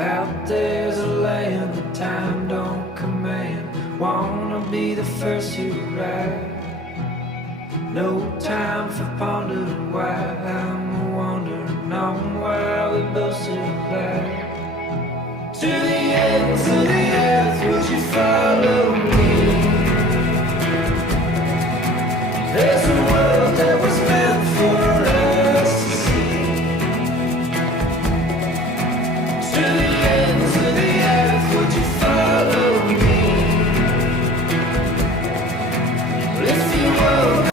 Out there's a land that time don't command. Wanna be the first to arrive. No time for pondering why. I'm wondering on why we both survive. To the ends of the earth, would you follow me? There's a world that was meant for us to see. To the